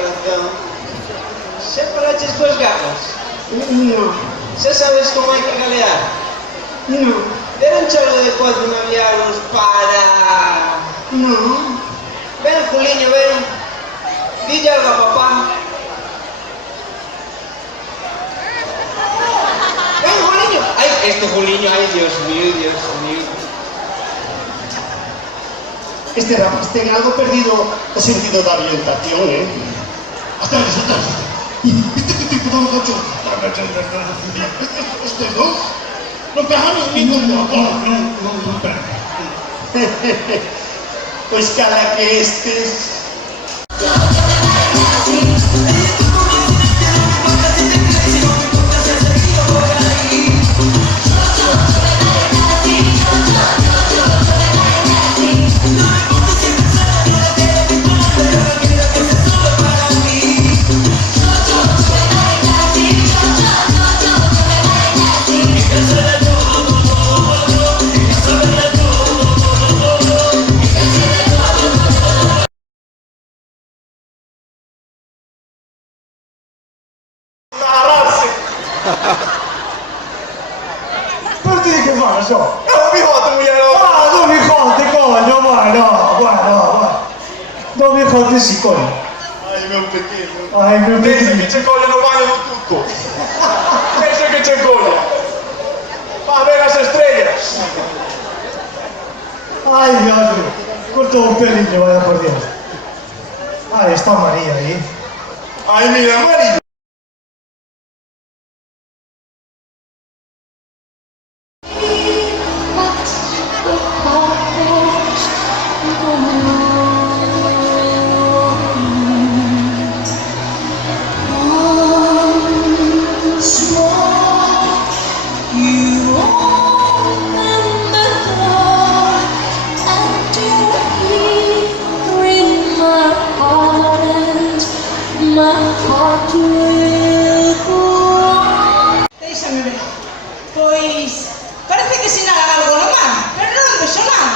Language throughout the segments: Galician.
corazón. Xa falaches coas gamas? No. Xa sabes como hai que galear? No. Deron cholo de cuatro naviados para... No. Ven, Juliño, ven. Dille algo a papá. Ven, Juliño. Ay, este Juliño, ay, Dios mío, Dios mío. Este rapaz ten algo perdido o sentido da orientación, Hasta nosotros. ¿Viste qué tipo de gacho? Este no. No pegamos ninguno. No pega. Pues cada que estés... Non ti che fa, so? No, mi foto, mugliero. Ah, non mi conti, coglio, vai, no, guarda. Non mi conti si coglio. Ai, mio pettino. Ai, mio Pensa che Dio. c'è coglio, non vale tutto. Pensa che c'è coglio. Va a ver las estrellas. Ay, Dios mío. Corto un pelillo, vaya por Dios. Ay, está María ahí. Ay, mira, María. Déixame ver. Pois... parece que sinalan algo no mar, pero non vexo nada.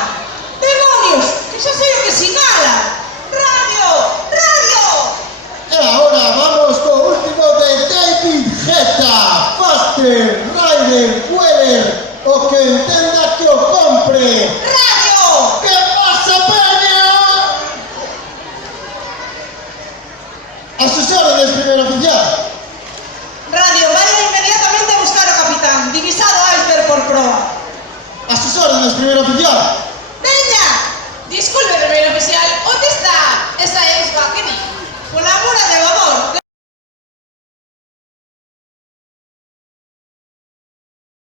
Demonios, que xa sei o que sinalan. Radio, radio. E agora vamos co último de David Guetta, Faster, Rider, Weather, o que entenda que o compre. Radio. Que pasa, Peña? A sus órdenes, primer oficial. Radio, vaya inmediatamente a buscar ao capitán. Divisado Alster por proa. A sus órdenes, primer oficial.